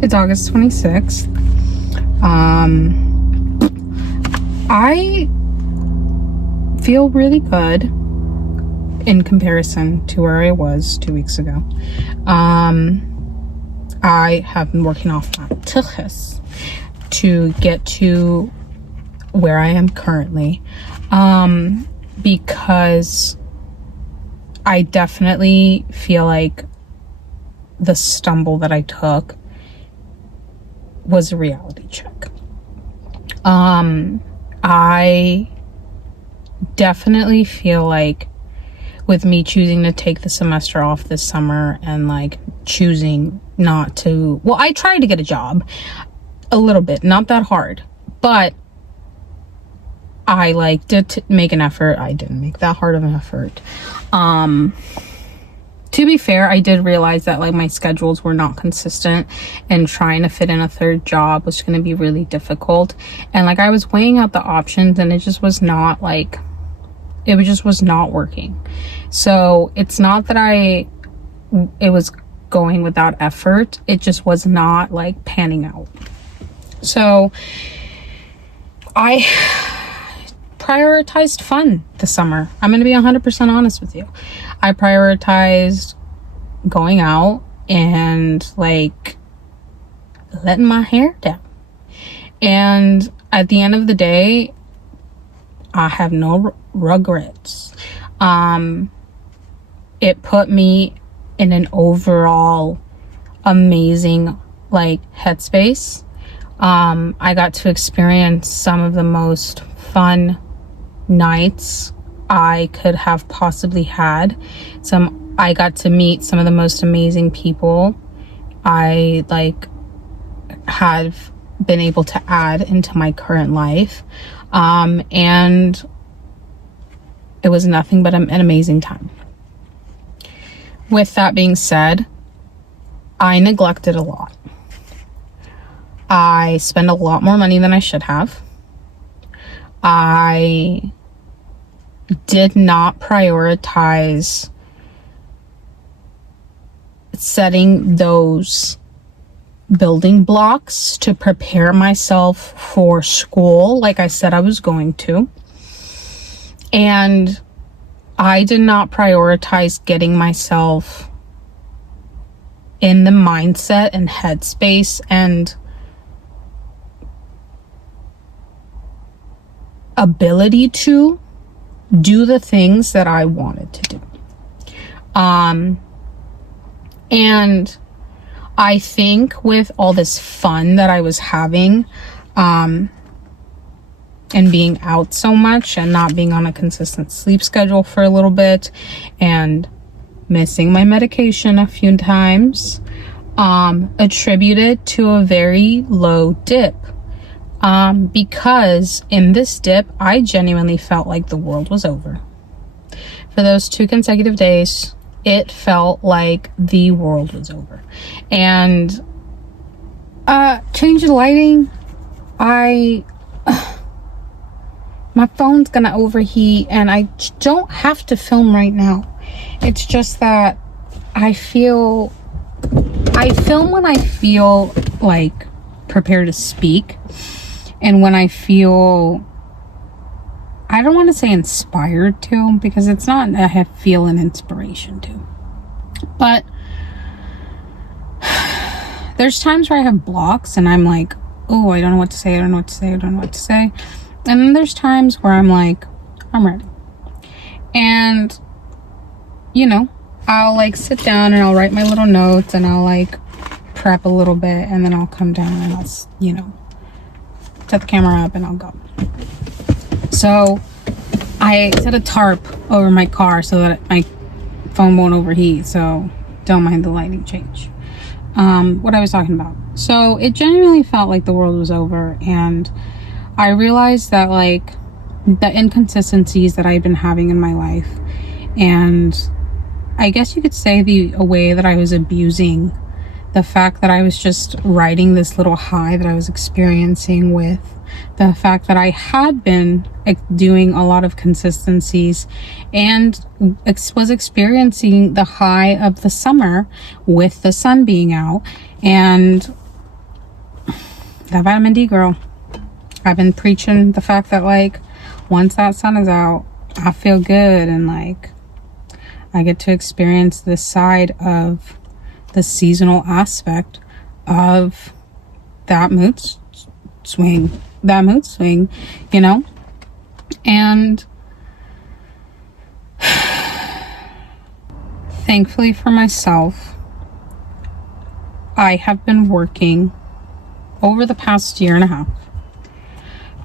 It's August 26th. I feel really good in comparison to where I was 2 weeks ago. I have been working off my tuchus to get to where I am currently, because I definitely feel like the stumble that I took was a reality check. I definitely feel like with me choosing to take the semester off this summer and like choosing not to, well, I tried to get a job a little bit, not that hard, but I like did make an effort. I didn't make that hard of an effort. To be fair, I did realize that like my schedules were not consistent and trying to fit in a third job was going to be really difficult. And like I was weighing out the options and it just was not like, just was not working. So it's not that it was going without effort. It just was not like panning out. So I prioritized fun this summer. I'm going to be 100% honest with you. I prioritized going out and like letting my hair down. And at the end of the day, I have no regrets. It put me in an overall amazing like headspace. I got to experience some of the most fun nights I could have possibly had. I got to meet some of the most amazing people I like have been able to add into my current life. And it was nothing but an amazing time. With that being said, I neglected a lot. I spent a lot more money than I should have. I did not prioritize setting those building blocks to prepare myself for school like I said I was going to. And I did not prioritize getting myself in the mindset and headspace and ability to do the things that I wanted to do. And I think with all this fun that I was having, and being out so much and not being on a consistent sleep schedule for a little bit and missing my medication a few times, attributed to a very low dip. Because in this dip, I genuinely felt like the world was over. For those 2 consecutive days, it felt like the world was over. And change the lighting, my phone's gonna overheat and I don't have to film right now. It's just that I film when I feel like prepared to speak. And when I feel, I don't want to say inspired to, because it's not, I feel an inspiration to. But there's times where I have blocks and I'm like, oh, I don't know what to say, I don't know what to say, I don't know what to say. And then there's times where I'm like, I'm ready. And, you know, I'll like sit down and I'll write my little notes and I'll like prep a little bit and then I'll come down and I'll, you know, set the camera up and I'll go. So I set a tarp over my car so that my phone won't overheat, so don't mind the lighting change. What I was talking about. So it genuinely felt like the world was over, and I realized that like the inconsistencies that I've been having in my life, and I guess you could say the way that I was abusing the fact that I was just riding this little high that I was experiencing with the fact that I had been doing a lot of consistencies and was experiencing the high of the summer with the sun being out. And that vitamin D, girl. I've been preaching the fact that, like, once that sun is out, I feel good, and like I get to experience this side of the seasonal aspect of that mood swing, you know? And thankfully for myself, I have been working over the past year and a half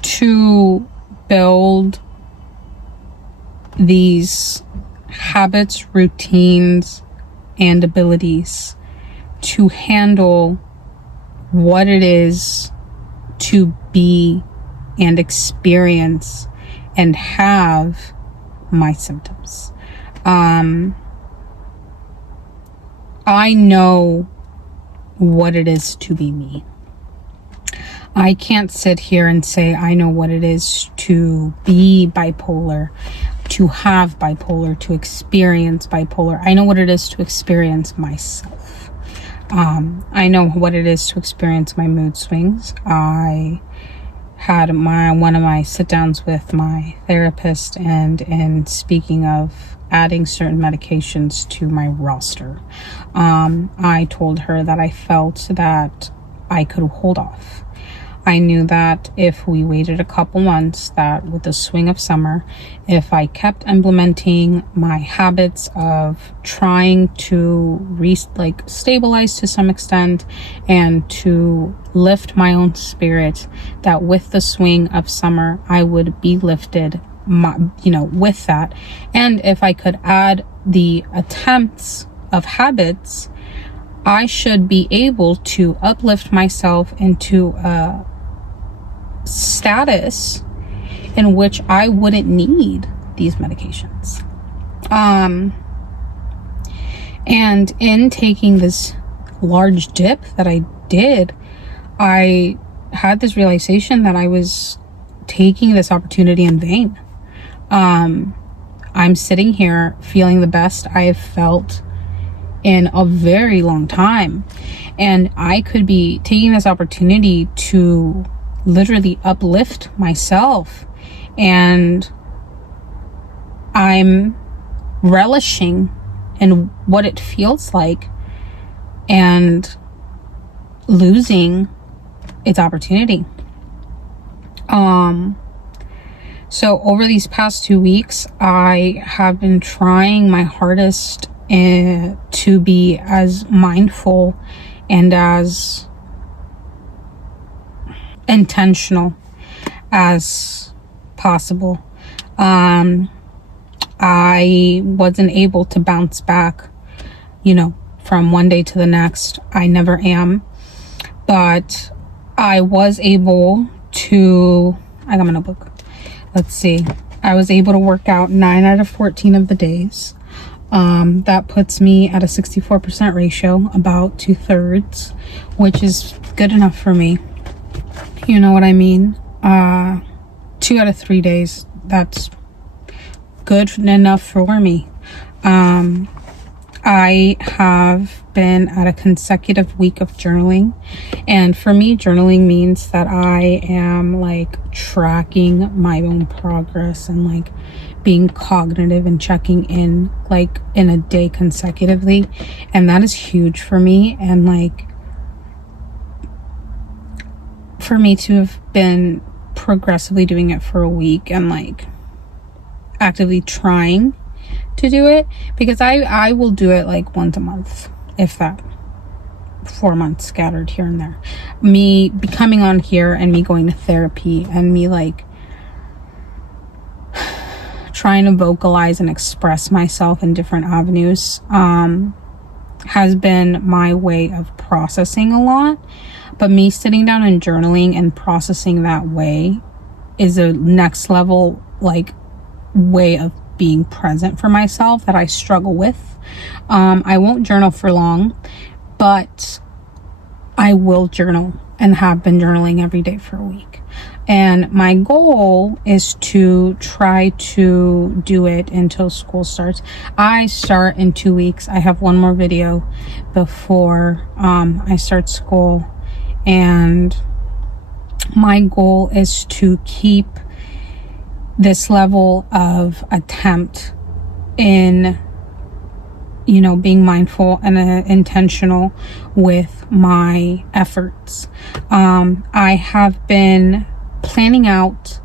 to build these habits, routines, and abilities to handle what it is to be and experience and have my symptoms. I know what it is to be me. I can't sit here and say I know what it is to be bipolar, to have bipolar, to experience bipolar. I know what it is to experience myself. I know what it is to experience my mood swings. I had one of my sit downs with my therapist, and speaking of adding certain medications to my roster, I told her that I felt that I could hold off. I knew that if we waited a couple months, that with the swing of summer, if I kept implementing my habits of trying to stabilize to some extent and to lift my own spirit, that with the swing of summer, I would be lifted, with that. And if I could add the attempts of habits, I should be able to uplift myself into a status in which I wouldn't need these medications. And in taking this large dip that I did, I had this realization that I was taking this opportunity in vain. I'm sitting here feeling the best I have felt in a very long time, and I could be taking this opportunity to literally uplift myself, and I'm relishing in what it feels like and losing its opportunity. So over these past 2 weeks, I have been trying my hardest to be as mindful and as intentional as possible. I wasn't able to bounce back, from one day to the next. I never am. But I was able to, I got my notebook. Let's see. I was able to work out 9 out of 14 of the days. That puts me at a 64% ratio, about 2/3, which is good enough for me. You know what I mean? 2 out of 3 days, that's good enough for me. I have been at a consecutive week of journaling, and for me, journaling means that I am tracking my own progress and being cognitive and checking in in a day consecutively, and that is huge for me. And for me to have been progressively doing it for a week and actively trying to do it, because I will do it once a month, if that, 4 months scattered here and there. Me coming on here and me going to therapy and me trying to vocalize and express myself in different avenues has been my way of processing a lot. But me sitting down and journaling and processing that way is a next level way of being present for myself that I struggle with. I won't journal for long, but I will journal and have been journaling every day for a week. And my goal is to try to do it until school starts. I start in 2 weeks. I have one more video before I start school. And my goal is to keep this level of attempt in, you know, being mindful and intentional with my efforts. I have been planning out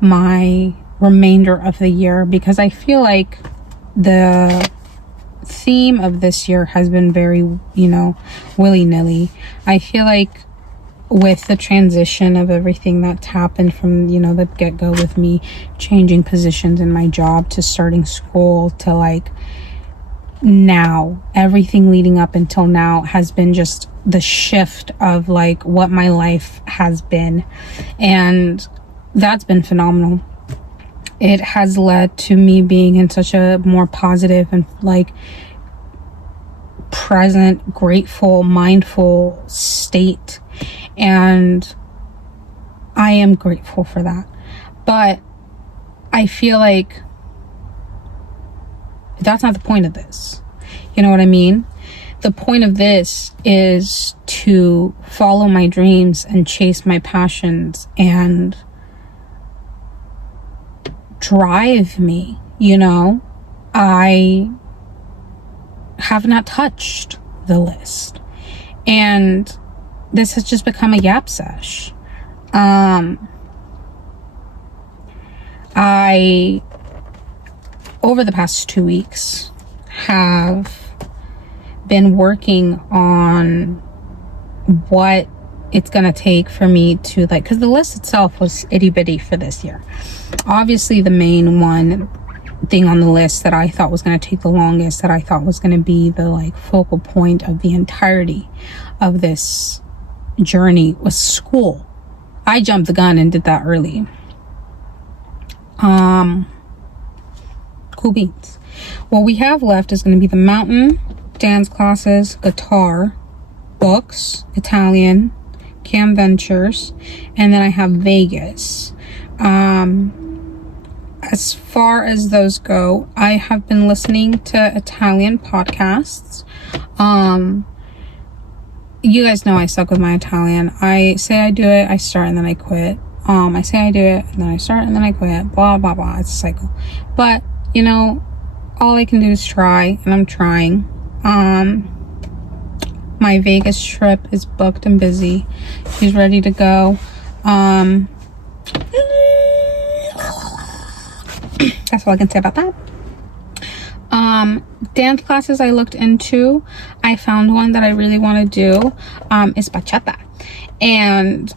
my remainder of the year because I feel like the theme of this year has been very, you know, willy-nilly. I feel like with the transition of everything that's happened from, you know, the get-go, with me changing positions in my job to starting school to like now, everything leading up until now has been just the shift of like what my life has been, and that's been phenomenal. It has led to me being in such a more positive and like present, grateful, mindful state, and I am grateful for that. But I feel like that's not the point of this. You know what I mean? The point of this is to follow my dreams and chase my passions and drive me, you know? I have not touched the list, and this has just become a yap sesh. I, over the past 2 weeks, have been working on what it's gonna take for me to like, because the list itself was itty bitty for this year. Obviously the main one thing on the list that I thought was going to take the longest, that I thought was going to be the like focal point of the entirety of this journey, was school. I jumped the gun and did that early. Cool beans. What we have left is going to be the mountain, dance classes, guitar, books, Italian, Cam Ventures, and then I have Vegas. As far as those go, I have been listening to Italian podcasts. You guys know I suck with my Italian. I say I do it, I start, and then I quit. I say I do it, and then I start, and then I quit. Blah, blah, blah. It's a cycle. But, you know, all I can do is try, and I'm trying. My Vegas trip is booked and busy. She's ready to go. That's all I can say about that. Dance classes I looked into. I found one that I really want to do. Is bachata, and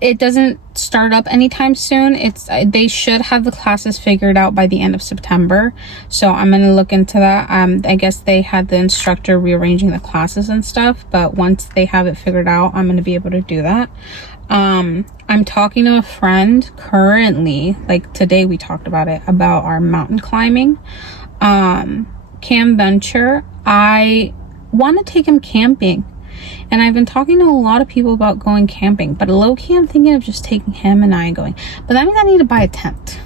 it doesn't start up anytime soon. They should have the classes figured out by the end of September, so I'm gonna look into that. I guess they had the instructor rearranging the classes and stuff, but once they have it figured out, I'm gonna be able to do that. I'm talking to a friend currently, like today we talked about it, about our mountain climbing. Cam Venture, I want to take him camping, and I've been talking to a lot of people about going camping, but low-key I'm thinking of just taking him and I going, but that means I need to buy a tent.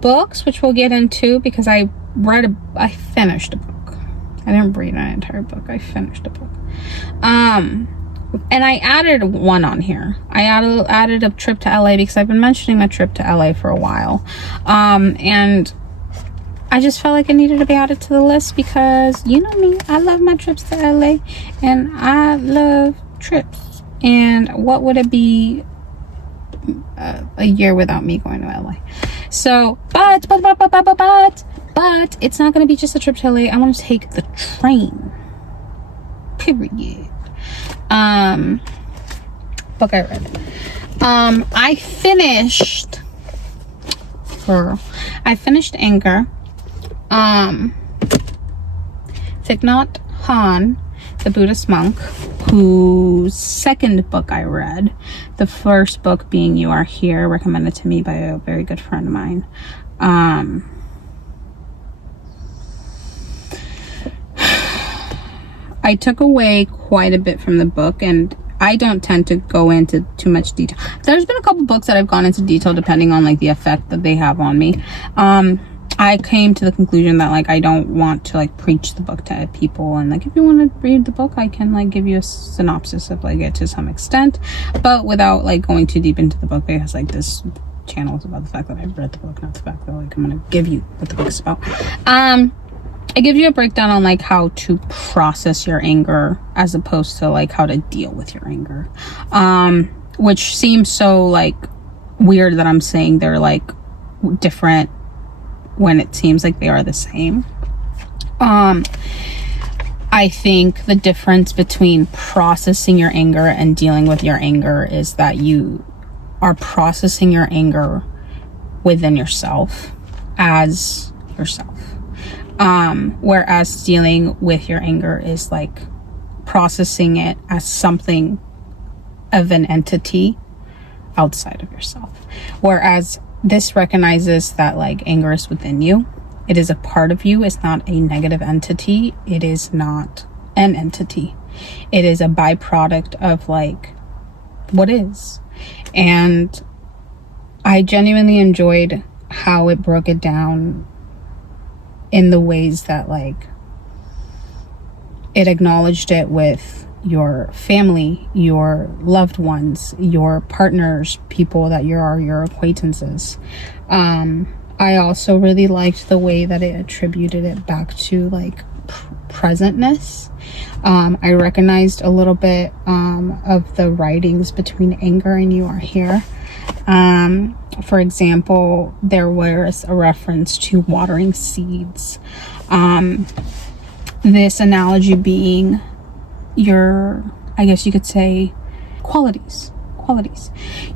Books, which we'll get into, because I finished a book. I didn't read an entire book. I finished a book. And I added one on here. I added a trip to LA because I've been mentioning my trip to LA for a while. And I just felt like it needed to be added to the list because, you know me, I love my trips to LA and I love trips. And what would it be a year without me going to LA? So, but it's not going to be just a trip to LA. I want to take the train. Period. Book I read. I finished Anger. Thich Nhat Hanh, the Buddhist monk, whose second book I read, the first book being You Are Here, recommended to me by a very good friend of mine. I took away quite a bit from the book, and I don't tend to go into too much detail. There's been a couple books that I've gone into detail depending on like the effect that they have on me. I came to the conclusion that like I don't want to like preach the book to people, and like if you want to read the book, I can like give you a synopsis of like it to some extent, but without like going too deep into the book, because like this channel is about the fact that I've read the book, not the fact that like I'm gonna give you what the book is about. I give you a breakdown on like how to process your anger as opposed to like how to deal with your anger, which seems so like weird that I'm saying they're like different when it seems like they are the same. I think the difference between processing your anger and dealing with your anger is that you are processing your anger within yourself as yourself. Whereas dealing with your anger is like processing it as something of an entity outside of yourself. Whereas this recognizes that like anger is within you. It is a part of you. It's not a negative entity. It is not an entity. It is a byproduct of like what is. And I genuinely enjoyed how it broke it down in the ways that like it acknowledged it with your family, your loved ones, your partners, people that are your acquaintances. I also really liked the way that it attributed it back to like presentness. I recognized a little bit of the writings between anger and You Are Here. For example, there was a reference to watering seeds. This analogy being your, I guess you could say, qualities,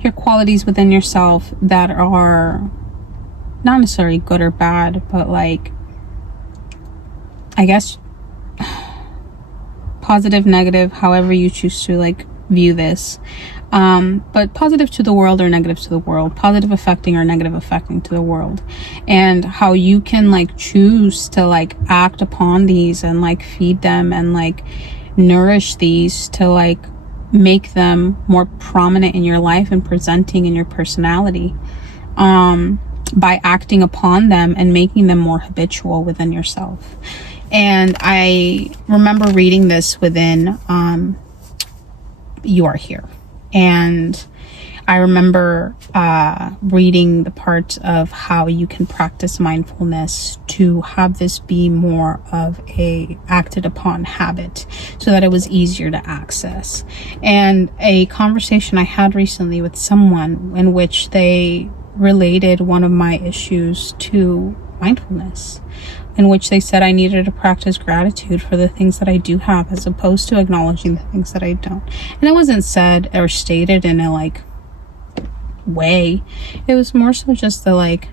your qualities within yourself that are not necessarily good or bad, but like, I guess, positive, negative, however you choose to like view this. But positive to the world or negative to the world, positive affecting or negative affecting to the world, and how you can like choose to like act upon these and like feed them and like nourish these to like make them more prominent in your life and presenting in your personality, by acting upon them and making them more habitual within yourself. And I remember reading this within You Are Here. And I remember reading the part of how you can practice mindfulness to have this be more of a acted upon habit so that it was easier to access. And a conversation I had recently with someone in which they related one of my issues to mindfulness, in which they said I needed to practice gratitude for the things that I do have as opposed to acknowledging the things that I don't. And it wasn't said or stated in a like way. It was more so just the like,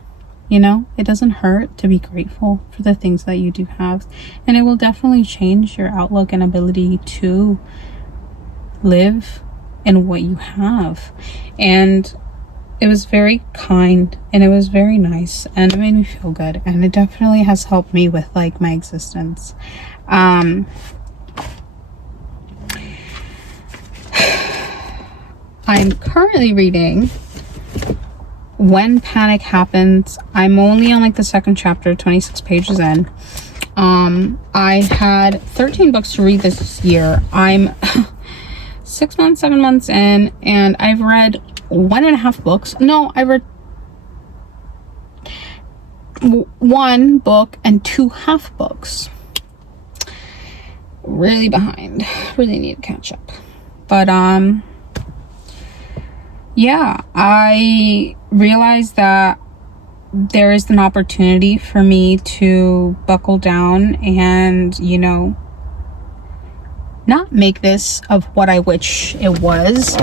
you know, it doesn't hurt to be grateful for the things that you do have, and it will definitely change your outlook and ability to live in what you have. And it was very kind and it was very nice and it made me feel good, and it definitely has helped me with like my existence. I'm currently reading When Panic Happens. I'm only on like the second chapter, 26 pages in. I had 13 books to read this year. I'm 7 months in, and I've read 1.5 books. No, I read 1 book and 2 half books. Really behind. Really need to catch up. But yeah, I realized that there is an opportunity for me to buckle down and, you know, not make this of what I wish it was,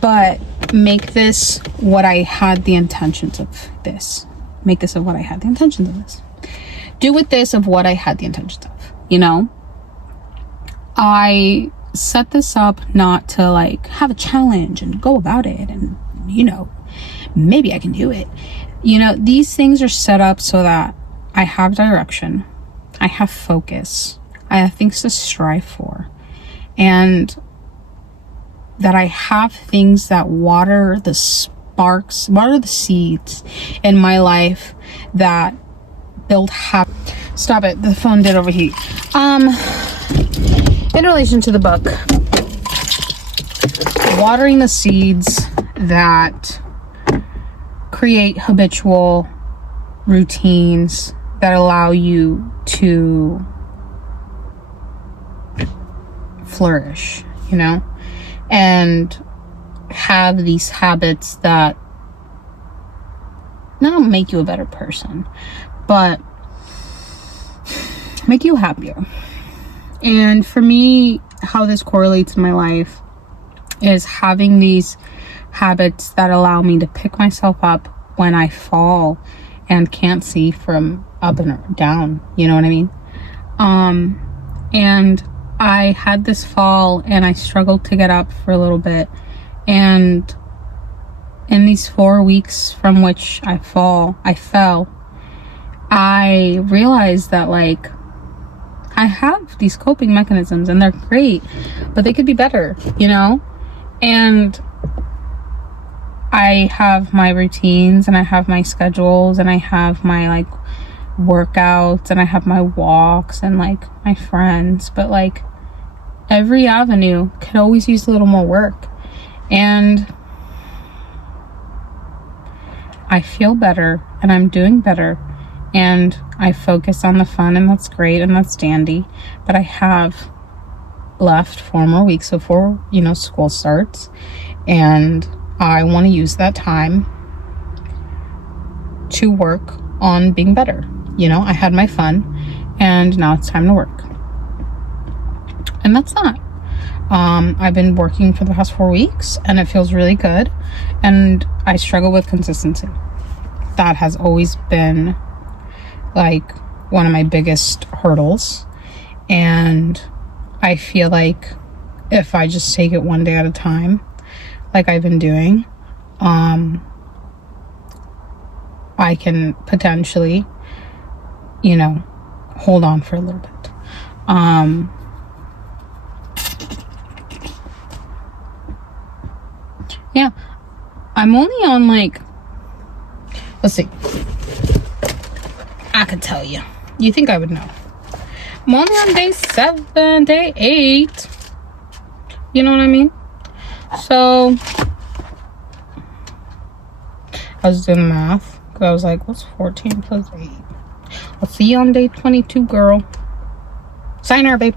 but make this what I had the intentions of this. Make this of what I had the intentions of this. Do with this of what I had the intentions of, you know? I set this up not to like have a challenge and go about it and, you know, maybe I can do it. You know, these things are set up so that I have direction, I have focus, I have things to strive for, and that I have things that water the seeds in my life that build habits. Stop it, the phone did overheat. In relation to the book, watering the seeds that create habitual routines that allow you to flourish, you know, and have these habits that not make you a better person, but make you happier. And for me, how this correlates in my life is having these habits that allow me to pick myself up when I fall and can't see from up and down, you know what I mean? And I had this fall and I struggled to get up for a little bit, and in these 4 weeks from which I fell, I realized that, like, I have these coping mechanisms and they're great, but they could be better, you know? And I have my routines and I have my schedules and I have my, like, workouts and I have my walks and, like, my friends, but, like, every avenue could always use a little more work. And I feel better and I'm doing better and I focus on the fun, and that's great and that's dandy, but I have left 4 more weeks before, you know, school starts, and I want to use that time to work on being better. You know, I had my fun and now it's time to work. And that's that. I've been working for the past 4 weeks and it feels really good, and I struggle with consistency. That has always been, like, one of my biggest hurdles, and I feel like if I just take it one day at a time, like I've been doing, I can potentially, you know, hold on for a little bit. Yeah, I'm only on, like, let's see, I could tell you. You think I would know. I'm only on day 7, day 8. You know what I mean? So, I was doing math, because I was like, what's 14 plus 8? I'll see you on day 22, girl. Sayonara, babe.